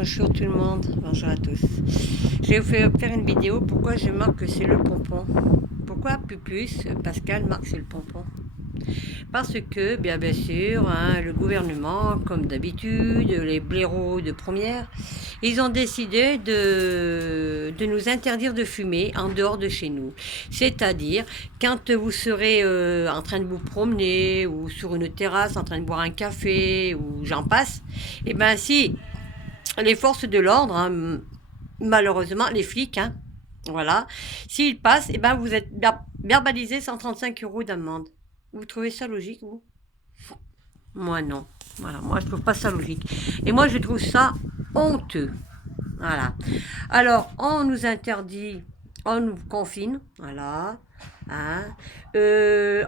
Bonjour tout le monde, bonjour à tous. Je vais vous faire une vidéo pourquoi je marque que c'est le pompon. Pourquoi Pupus, Pascal marque c'est le pompon? Parce que, bien sûr, hein, le gouvernement, comme d'habitude, les blaireaux de première, ils ont décidé de nous interdire de fumer en dehors de chez nous. C'est-à-dire, quand vous serez en train de vous promener ou sur une terrasse en train de boire un café ou j'en passe, et ben si les forces de l'ordre, hein, malheureusement, les flics, hein, voilà, s'ils passent, et ben vous êtes verbalisé 135 € d'amende. Vous trouvez ça logique, vous? Moi, non. Voilà, moi, je trouve pas ça logique. Et moi, je trouve ça honteux. Voilà. Alors, on nous interdit, on nous confine, voilà. Hein.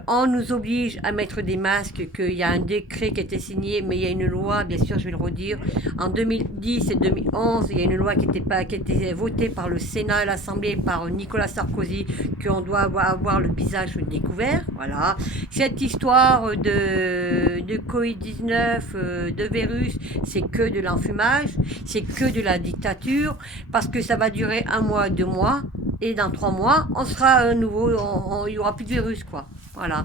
On nous oblige à mettre des masques, qu'il y a un décret qui a été signé, mais il y a une loi, bien sûr, je vais le redire, en 2010 et 2011, il y a une loi qui a été votée par le Sénat et l'Assemblée, par Nicolas Sarkozy, qu'on doit avoir le visage découvert, voilà. Cette histoire de Covid-19, de virus, c'est que de l'enfumage, c'est que de la dictature, parce que ça va durer 1 mois, 2 mois, et dans 3 mois, on sera à nouveau, il n'y aura plus de virus, quoi. Voilà.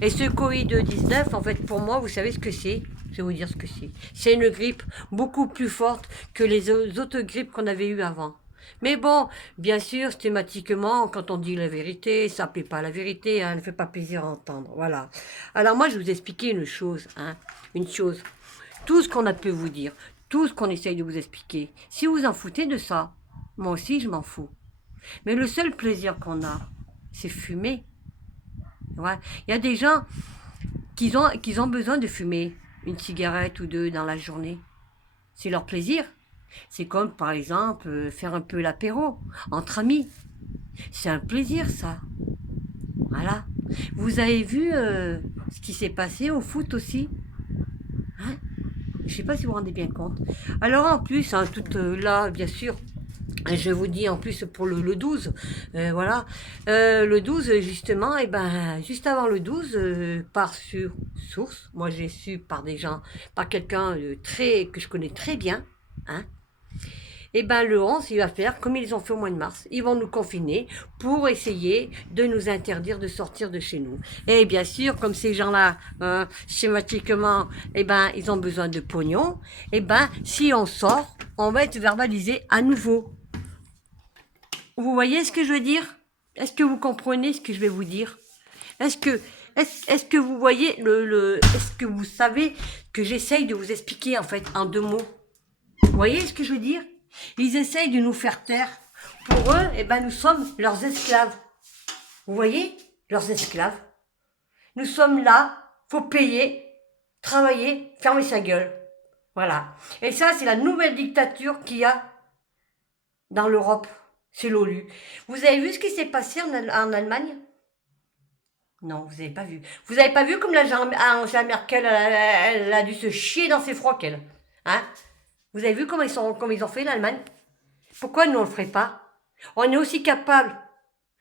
Et ce Covid-19, en fait, pour moi, vous savez ce que c'est? Je vais vous dire ce que c'est. C'est une grippe beaucoup plus forte que les autres grippes qu'on avait eues avant. Mais bon, bien sûr, systématiquement, quand on dit la vérité, ça ne plaît pas la vérité, hein, ne fait pas plaisir à entendre. Voilà. Alors moi, je vais vous expliquer une chose, hein, une chose. Tout ce qu'on a pu vous dire, tout ce qu'on essaye de vous expliquer, si vous en foutez de ça, moi aussi, je m'en fous. Mais le seul plaisir qu'on a, c'est fumer. Ouais. Il y a des gens qui ont besoin de fumer une cigarette ou deux dans la journée. C'est leur plaisir. C'est comme, par exemple, faire un peu l'apéro entre amis. C'est un plaisir, ça. Voilà. Vous avez vu ce qui s'est passé au foot aussi, hein? Je ne sais pas si vous vous rendez bien compte. Alors en plus, hein, tout là, bien sûr, je vous dis en plus pour le 12, voilà. Le 12, justement, et ben, juste avant le 12, par sur source, moi j'ai su par des gens, par quelqu'un que je connais très bien, hein. Et ben le 11, il va faire comme ils ont fait au mois de mars. Ils vont nous confiner pour essayer de nous interdire de sortir de chez nous. Et bien sûr, comme ces gens-là, schématiquement, et ben ils ont besoin de pognon. Et ben si on sort, on va être verbalisé à nouveau. Vous voyez ce que je veux dire? Est-ce que vous comprenez ce que je vais vous dire? Est-ce que vous voyez est-ce que vous savez que j'essaye de vous expliquer en fait en 2 mots? Vous voyez ce que je veux dire? Ils essayent de nous faire taire. Pour eux, eh ben, nous sommes leurs esclaves. Vous voyez? Leurs esclaves. Nous sommes là, faut payer, travailler, fermer sa gueule. Voilà. Et ça, c'est la nouvelle dictature qu'il y a dans l'Europe. C'est l'ONU. Vous avez vu ce qui s'est passé en Allemagne? Non, vous n'avez pas vu. Vous n'avez pas vu comme Angela Merkel, elle a dû se chier dans ses frocs, elle. Hein? Vous avez vu comment ils ont fait l'Allemagne? Pourquoi nous on le ferait pas? On est aussi capable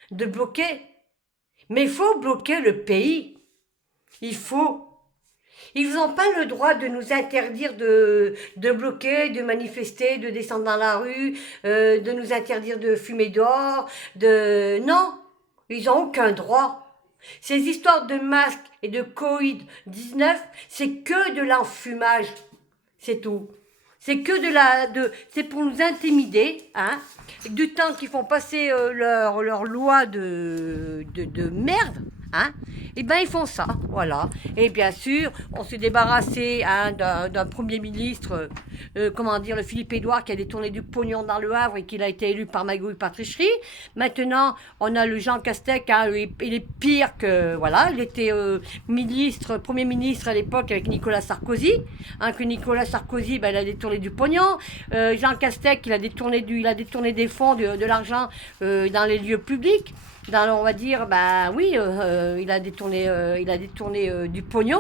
de bloquer. Mais il faut bloquer le pays. Il faut. Ils n'ont pas le droit de nous interdire de bloquer, de manifester, de descendre dans la rue, de nous interdire de fumer dehors, Non, ils n'ont aucun droit. Ces histoires de masques et de Covid-19, c'est que de l'enfumage. C'est tout. C'est que c'est pour nous intimider, hein. Du temps qu'ils font passer leur loi de merde, hein. Et ben ils font ça, voilà. Et bien sûr, on s'est débarrassé, hein, d'un premier ministre, comment dire, le Philippe Édouard qui a détourné du pognon dans le Havre et qui a été élu par magouille par tricherie. Maintenant, on a le Jean Castex, hein, il est pire que, voilà, il était premier ministre à l'époque avec Nicolas Sarkozy, hein, que Nicolas Sarkozy, ben, il a détourné du pognon. Jean Castex, il a détourné des fonds, de l'argent dans les lieux publics. On va dire, bah oui, il a détourné du pognon,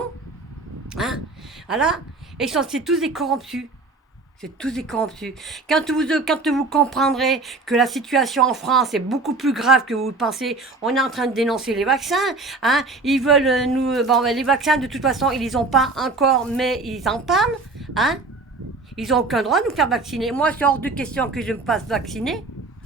hein, voilà. Et c'est tous des corrompus. C'est tous des corrompus. Quand vous comprendrez que la situation en France est beaucoup plus grave que vous le pensez, on est en train de dénoncer les vaccins, hein. Ils veulent les vaccins, de toute façon, ils les ont pas encore, mais ils en parlent, hein. Ils n'ont aucun droit de nous faire vacciner. Moi, c'est hors de question que je me fasse vacciner.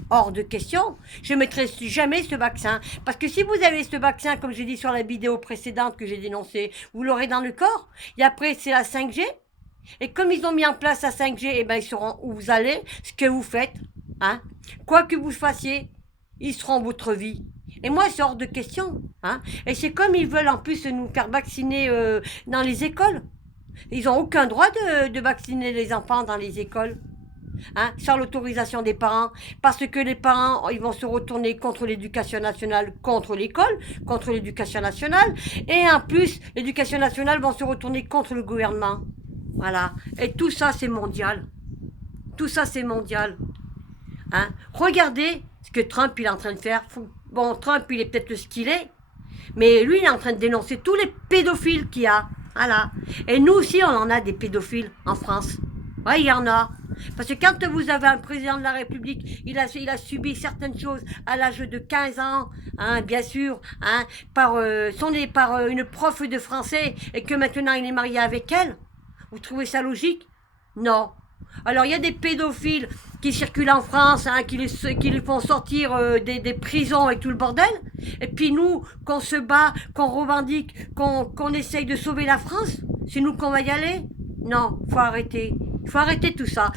Hors de question. Je ne mettrai jamais ce vaccin. Parce que si vous avez ce vaccin, comme j'ai dit sur la vidéo précédente que j'ai dénoncée, vous l'aurez dans le corps. Et après, c'est la 5G. Et comme ils ont mis en place la 5G, eh ben, ils sauront où vous allez, ce que vous faites. Hein. Quoi que vous fassiez, ils seront votre vie. Et moi, c'est hors de question. Hein. Et c'est comme ils veulent en plus nous faire vacciner dans les écoles. Ils n'ont aucun droit de vacciner les enfants dans les écoles. Hein, sans l'autorisation des parents, parce que les parents, ils vont se retourner contre l'éducation nationale, contre l'école, contre l'éducation nationale, et en plus, l'éducation nationale va se retourner contre le gouvernement. Voilà. Et tout ça, c'est mondial. Tout ça, c'est mondial. Hein. Regardez ce que Trump, il est en train de faire. Bon, Trump, il est peut-être ce qu'il est, mais lui, il est en train de dénoncer tous les pédophiles qu'il y a. Voilà. Et nous aussi, on en a des pédophiles en France. Ouais, il y en a. Parce que quand vous avez un président de la République, il a subi certaines choses à l'âge de 15 ans, hein, bien sûr, hein, par une prof de français, et que maintenant il est marié avec elle. Vous trouvez ça logique? Non. Alors il y a des pédophiles qui circulent en France, hein, qui les font sortir des prisons et tout le bordel. Et puis nous, qu'on se bat, qu'on revendique, qu'on essaye de sauver la France, c'est nous qu'on va y aller? Non, faut arrêter. Il faut arrêter tout ça.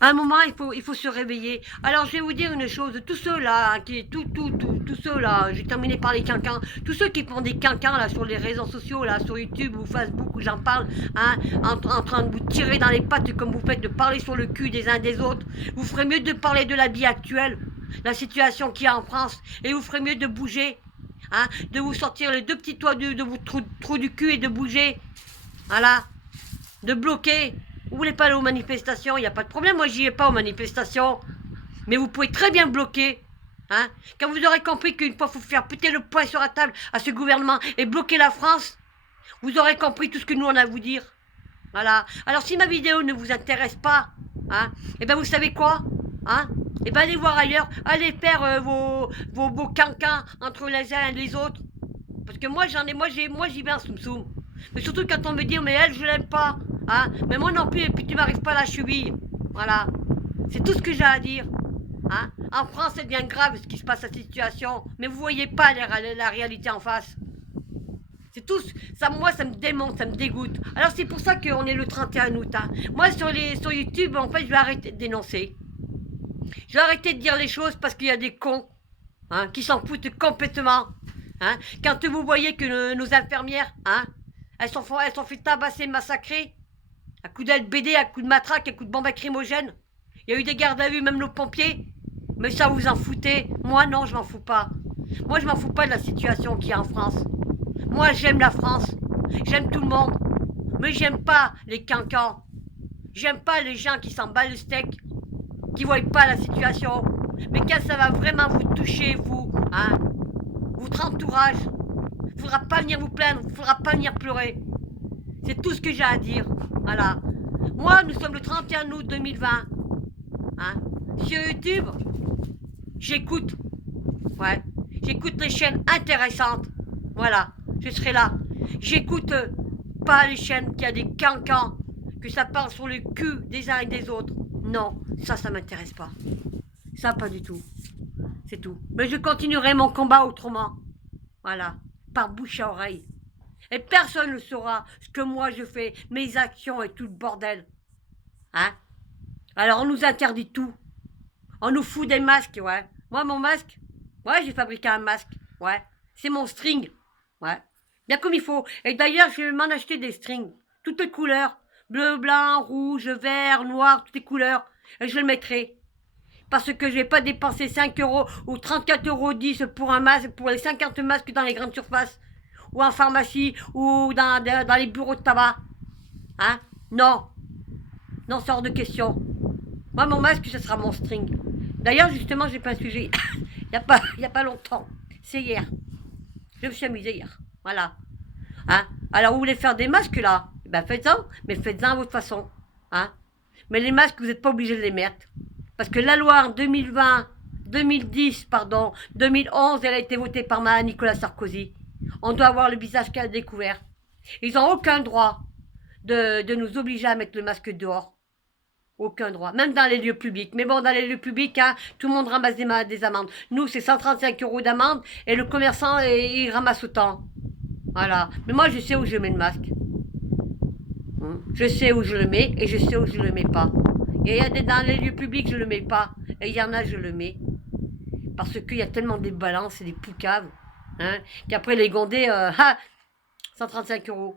À un moment, il faut se réveiller. Alors, je vais vous dire une chose. Tous ceux-là, hein, tous ceux-là, j'ai terminé par les cancans. Tous ceux qui font des cancans, là, sur les réseaux sociaux, là, sur YouTube ou Facebook, où j'en parle, hein, en train de vous tirer dans les pattes, comme vous faites, de parler sur le cul des uns des autres. Vous ferez mieux de parler de la vie actuelle, la situation qu'il y a en France, et vous ferez mieux de bouger, hein, de vous sortir les deux petits toits de vos trous du cul et de bouger. Voilà. De bloquer. Vous voulez pas aller aux manifestations, il n'y a pas de problème, moi j'y vais pas aux manifestations. Mais vous pouvez très bien bloquer. Hein. Quand vous aurez compris qu'une fois il faut faire péter le poing sur la table à ce gouvernement et bloquer la France, vous aurez compris tout ce que nous on a à vous dire. Voilà. Alors si ma vidéo ne vous intéresse pas, hein, et ben vous savez quoi, hein, et ben allez voir ailleurs, allez faire vos cancans entre les uns et les autres. Parce que moi j'y vais en soum-soum. Mais surtout quand on me dit mais elle je l'aime pas. Hein, mais moi non plus, et puis tu m'arrives pas à la cheville. Voilà. C'est tout ce que j'ai à dire. Hein. En France, c'est bien grave ce qui se passe à cette situation. Mais vous voyez pas la réalité en face. C'est tout. Ça, moi, ça me démonte, ça me dégoûte. Alors c'est pour ça qu'on est le 31 août. Hein. Moi, sur YouTube, en fait, je vais arrêter de dénoncer. Je vais arrêter de dire les choses parce qu'il y a des cons, hein, qui s'en foutent complètement. Hein. Quand vous voyez que nos infirmières, hein, elles sont fait tabasser, massacrer, à coups d'LBD, à coups de matraque, à coups de bombes lacrymogènes. Il y a eu des gardes à vue, même nos pompiers. Mais ça, vous en foutez. Moi, non, je m'en fous pas. Moi, je m'en fous pas de la situation qu'il y a en France. Moi, j'aime la France. J'aime tout le monde. Mais j'aime pas les cancans. J'aime pas les gens qui s'en battent le steak, qui voient pas la situation. Mais quand ça va vraiment vous toucher, vous, hein, votre entourage, il faudra pas venir vous plaindre, il faudra pas venir pleurer. C'est tout ce que j'ai à dire. Voilà. Moi, nous sommes le 31 août 2020. Hein. Sur YouTube, j'écoute. Ouais. J'écoute les chaînes intéressantes. Voilà. Je serai là. J'écoute pas les chaînes qui a des cancans, que ça parle sur le cul des uns et des autres. Non, ça m'intéresse pas. Ça, pas du tout. C'est tout. Mais je continuerai mon combat autrement. Voilà. Par bouche à oreille. Et personne ne saura ce que moi je fais, mes actions et tout le bordel. Hein? Alors on nous interdit tout. On nous fout des masques, ouais. Moi mon masque, ouais, j'ai fabriqué un masque, ouais. C'est mon string, ouais. Bien comme il faut. Et d'ailleurs, je vais m'en acheter des strings. Toutes les couleurs. Bleu, blanc, rouge, vert, noir, toutes les couleurs. Et je le mettrai. Parce que je vais pas dépenser 5 euros ou 34,10 € pour un masque, pour les 50 masques dans les grandes surfaces. Ou en pharmacie, ou dans les bureaux de tabac. Hein? Non. Non, c'est hors de question. Moi, mon masque, ce sera mon string. D'ailleurs, justement, j'ai pas un sujet. Il y a pas longtemps. C'est hier. Je me suis amusée hier. Voilà. Hein? Alors, vous voulez faire des masques, là? Ben, faites-en. Mais faites-en à votre façon. Hein? Mais les masques, vous n'êtes pas obligés de les mettre. Parce que la loi en 2011, elle a été votée par Nicolas Sarkozy. On doit avoir le visage qu'à découvert. Ils n'ont aucun droit de nous obliger à mettre le masque dehors. Aucun droit, même dans les lieux publics. Mais bon, dans les lieux publics, hein, tout le monde ramasse des amendes. Nous, c'est 135 € d'amende et le commerçant, il ramasse autant. Voilà. Mais moi, je sais où je mets le masque. Je sais où je le mets et je sais où je le mets pas. Et il y a dans les lieux publics, je le mets pas. Et il y en a, je le mets. Parce qu'il y a tellement des balances et des poucaves. Hein, qu'après les gondés, 135 €.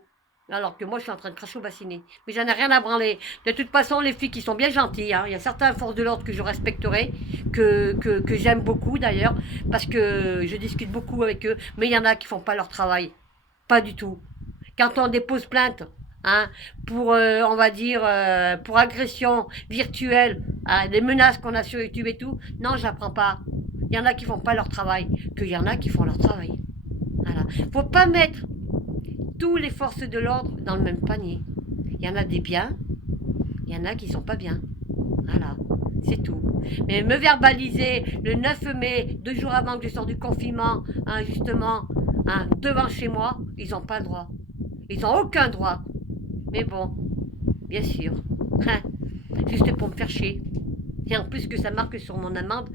Alors que moi, je suis en train de cracher au bassinet. Mais j'en ai rien à branler. De toute façon, les filles qui sont bien gentilles, hein, il y a certains forces de l'ordre que je respecterai, que j'aime beaucoup d'ailleurs, parce que je discute beaucoup avec eux, mais il y en a qui font pas leur travail. Pas du tout. Quand on dépose plainte, hein, pour, on va dire, pour agression virtuelle, hein, des menaces qu'on a sur YouTube et tout, non, j'apprends pas. Il y en a qui font pas leur travail, qu'il y en a qui font leur travail. Voilà. Faut pas mettre tous les forces de l'ordre dans le même panier. Il y en a des biens, il y en a qui sont pas bien. Voilà, c'est tout. Mais me verbaliser le 9 mai, 2 jours avant que je sorte du confinement, hein, justement, hein, devant chez moi, ils n'ont pas le droit. Ils n'ont aucun droit. Mais bon, bien sûr. Hein, juste pour me faire chier. Et en plus que ça marque sur mon amende,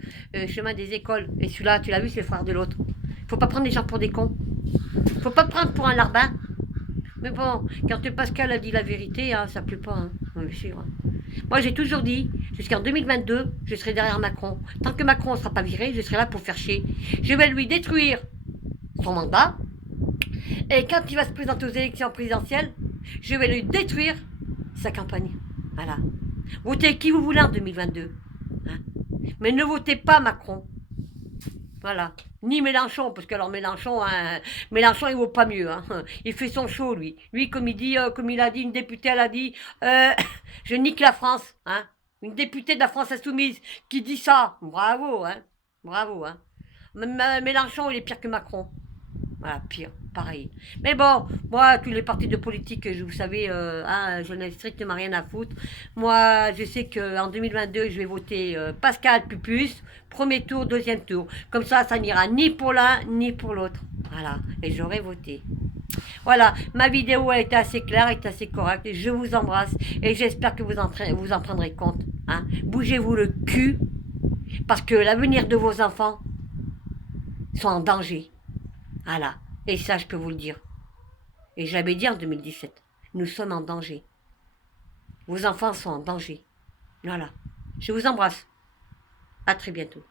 chemin des écoles. Et celui-là, tu l'as vu, c'est le frère de l'autre. Faut pas prendre les gens pour des cons. Faut pas prendre pour un larbin. Mais bon, quand Pascal a dit la vérité, hein, ça plaît pas. Hein. Bien sûr. Moi, j'ai toujours dit, jusqu'en 2022, je serai derrière Macron. Tant que Macron ne sera pas viré, je serai là pour faire chier. Je vais lui détruire son mandat. Et quand il va se présenter aux élections présidentielles, je vais lui détruire sa campagne. Voilà. Votez qui vous voulez en 2022. Hein. Mais ne votez pas Macron. Voilà. Ni Mélenchon, parce que alors Mélenchon, hein, Mélenchon il vaut pas mieux. Hein. Il fait son show, lui. Lui, comme il dit, comme il a dit, une députée, elle a dit, je nique la France. Hein. Une députée de la France Insoumise qui dit ça. Bravo, hein. Bravo, hein. Mélenchon, il est pire que Macron. Voilà, pire, pareil. Mais bon, moi, tous les partis de politique, vous savez, hein, je n'ai strictement rien à foutre. Moi, je sais qu'en 2022, je vais voter Pascal Pupus, premier tour, deuxième tour. Comme ça n'ira ni pour l'un, ni pour l'autre. Voilà, et j'aurai voté. Voilà, ma vidéo a été assez claire, est assez correcte. Je vous embrasse et j'espère que vous en prendrez compte. Hein. Bougez-vous le cul, parce que l'avenir de vos enfants sont en danger. Voilà. Et ça, je peux vous le dire. Et je l'avais dit en 2017. Nous sommes en danger. Vos enfants sont en danger. Voilà. Je vous embrasse. À très bientôt.